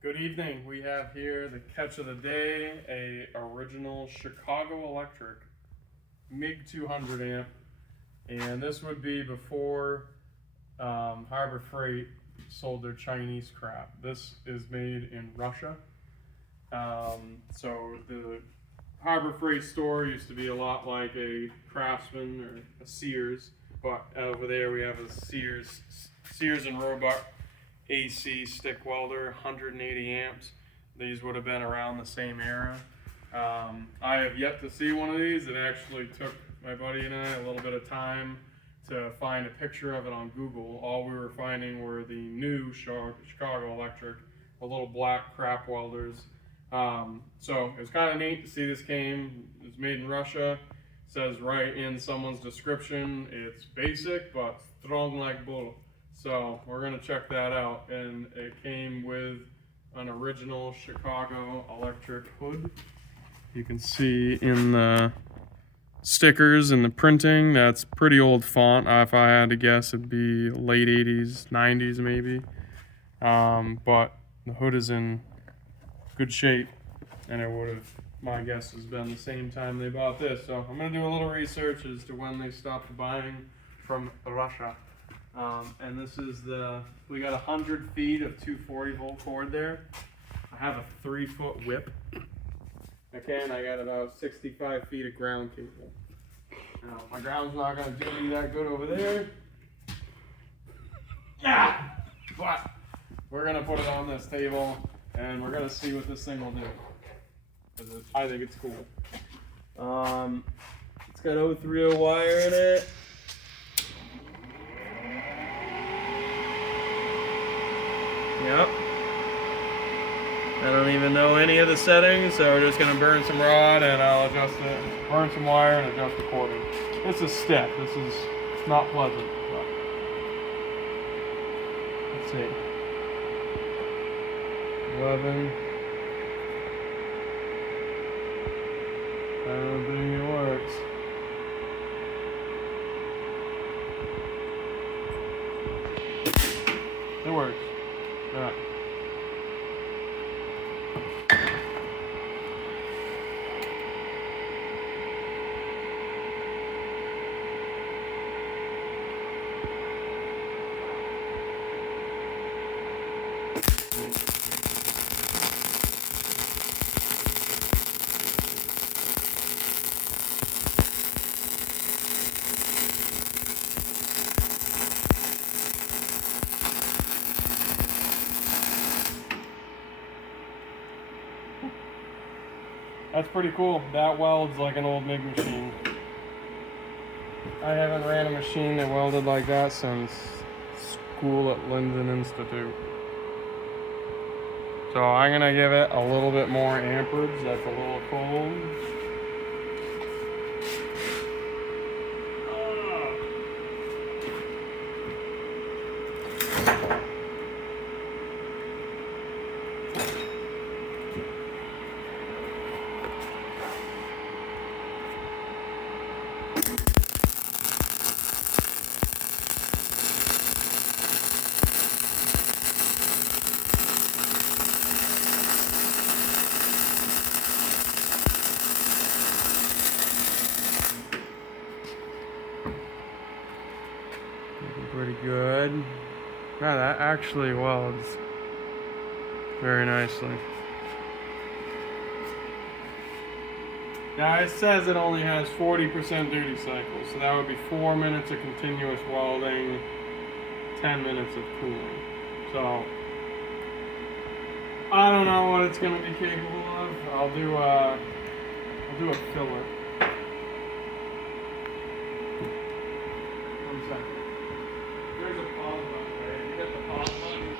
Good evening. We have here the catch of the day, a original Chicago Electric MiG 200 amp, and this would be before Harbor Freight sold their Chinese crap. This is made in Russia. So the Harbor Freight store used to be a lot like a Craftsman or a Sears, but over there we have a Sears and Roebuck AC stick welder, 180 amps. These would have been around the same era. I have yet to see one of these. It actually took my buddy and I a little bit of time to find a picture of it on Google. All we were finding were the new Chicago Electric, the little black crap welders. So it was kind of neat to see this came. It's made in Russia. It says right in someone's description, it's basic but strong like bull. So we're gonna check that out, and it came with an original Chicago Electric hood. You can see in the stickers and the printing, that's pretty old font. If I had to guess, it'd be late 80s, 90s maybe. But the hood is in good shape, and it would have, my guess has been the same time they bought this. So I'm gonna do a little research as to when they stopped buying from Russia. And this is we got 100 feet of 240 volt cord there. I have a 3-foot whip. Okay, and I got about 65 feet of ground cable. Now, my ground's not going to do me that good over there. Yeah! But we're going to put it on this table, and we're going to see what this thing will do. Because I think it's cool. It's got 030 wire in it. Yep. I don't even know any of the settings, so we're just gonna burn some rod and I'll adjust it, burn some wire and adjust the cording. This is stiff. This is not pleasant. But let's see. 11. I don't think it works. It works. Alright. That's pretty cool. That welds like an old MIG machine. I haven't ran a machine that welded like that since school at Linden Institute. So I'm gonna give it a little bit more amperage. That's a little cold. Pretty good. Wow, that actually welds very nicely. Now it says it only has 40% duty cycle, so that would be 4 minutes of continuous welding, 10 minutes of cooling. So I don't know what it's going to be capable of. I'll do a filler. One second. There's a pause button, right? You hit the pause button.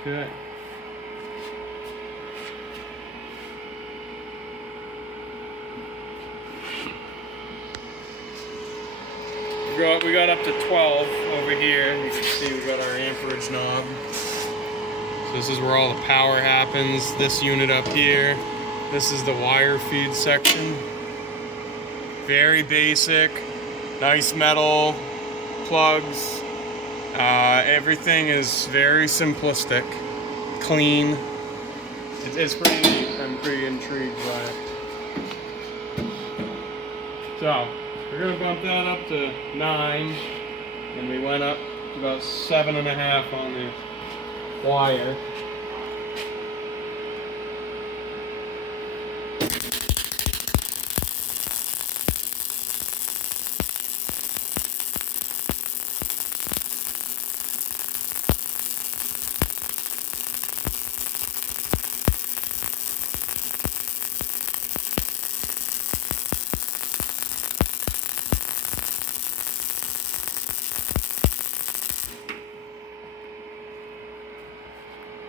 Okay. we got up to 12 over here. You can see we got our amperage knob. So this is where all the power happens. This unit up here. This is the wire feed section. Very basic, nice metal plugs. Everything is very simplistic, clean. It's pretty neat. I'm pretty intrigued by it. So we're gonna bump that up to 9, and we went up to about 7.5 on the wire.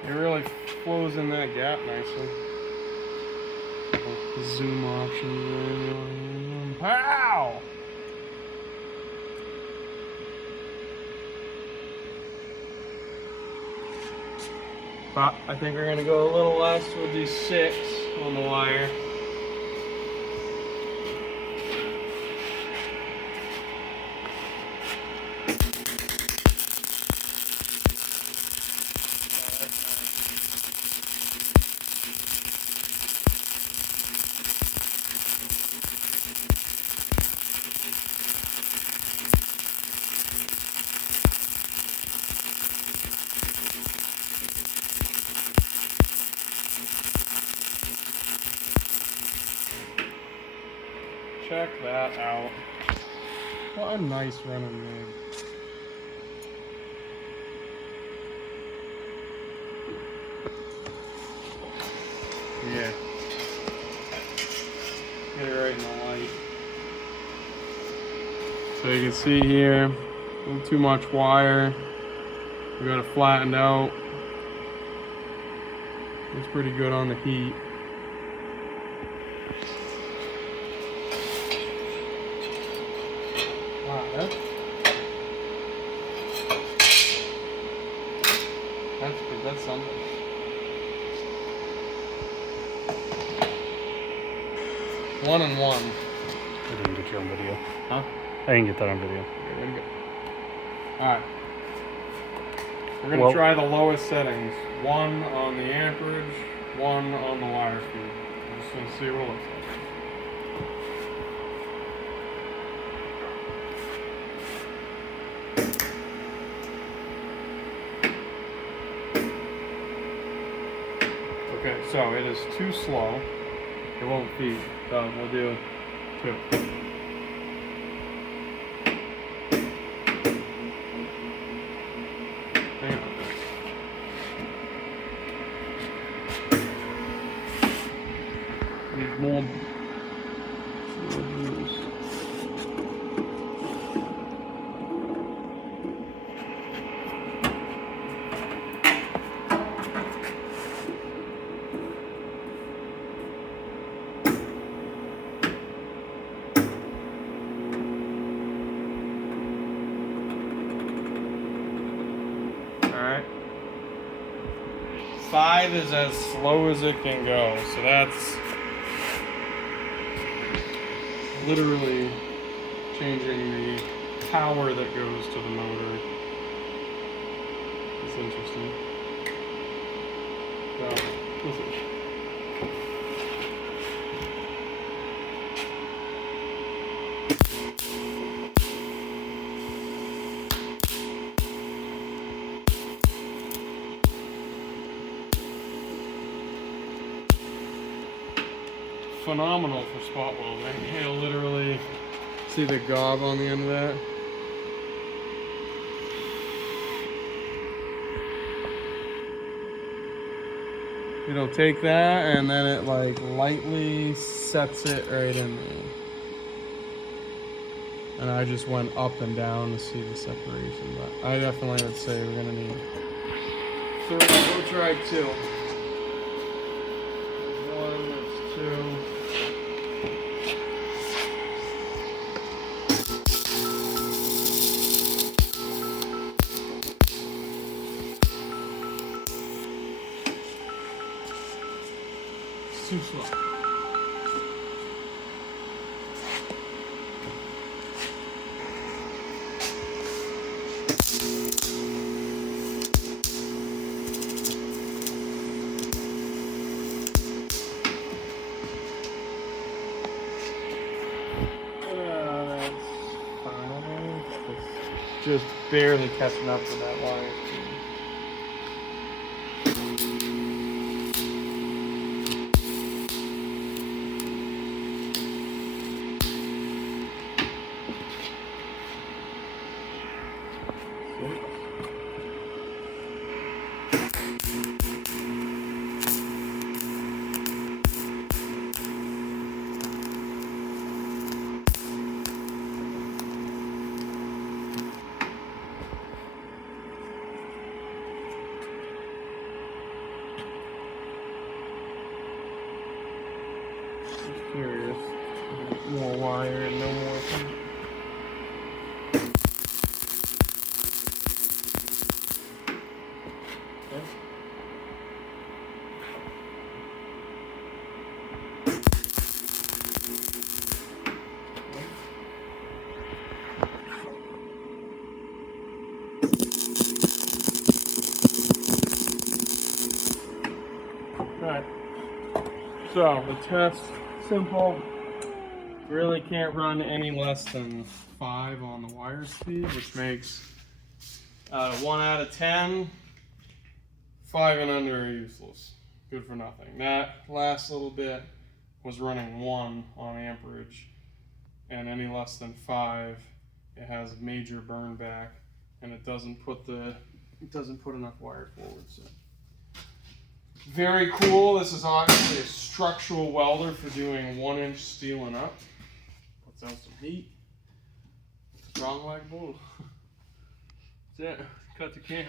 It really flows in that gap nicely. Zoom options. Wow! But I think we're gonna go a little less. We'll do 6 on the wire. Check that out. What a nice running rig. Yeah. Get it right in the light. So you can see here, a little too much wire. We got it flattened out. It's pretty good on the heat. Wow, that's something. One and one. I didn't get you on video. Huh? I didn't get that on video. Okay, way to go. Alright. We're going to try the lowest settings. 1 on the amperage, 1 on the wire speed. I'm just going to see what it looks like. Okay, so it is too slow. It won't feed. So we'll do 2. Hang on. Need more juice. Alright. 5 is as slow as it can go, so that's literally changing the power that goes to the motor. It's interesting. So, we'll see. Phenomenal for spot welding. You'll literally see the gob on the end of that. It'll take that and then it like lightly sets it right in there. And I just went up and down to see the separation, but I definitely would say we're gonna need 3. We'll try 2. 1, that's 2. too slow. That's fine. Just barely catching up with that wire. Curious. More wire and no more. Okay. Alright. So the test, simple. Really can't run any less than 5 on the wire speed, which makes 1 out of 10, 5 and under are useless. Good for nothing. That last little bit was running 1 on amperage, and any less than 5, it has major burn back, and it doesn't put enough wire forward. So very cool. This is obviously a structural welder for doing 1-inch steel and up. Puts out some heat. Strong like bull. That's it. Cut the cam.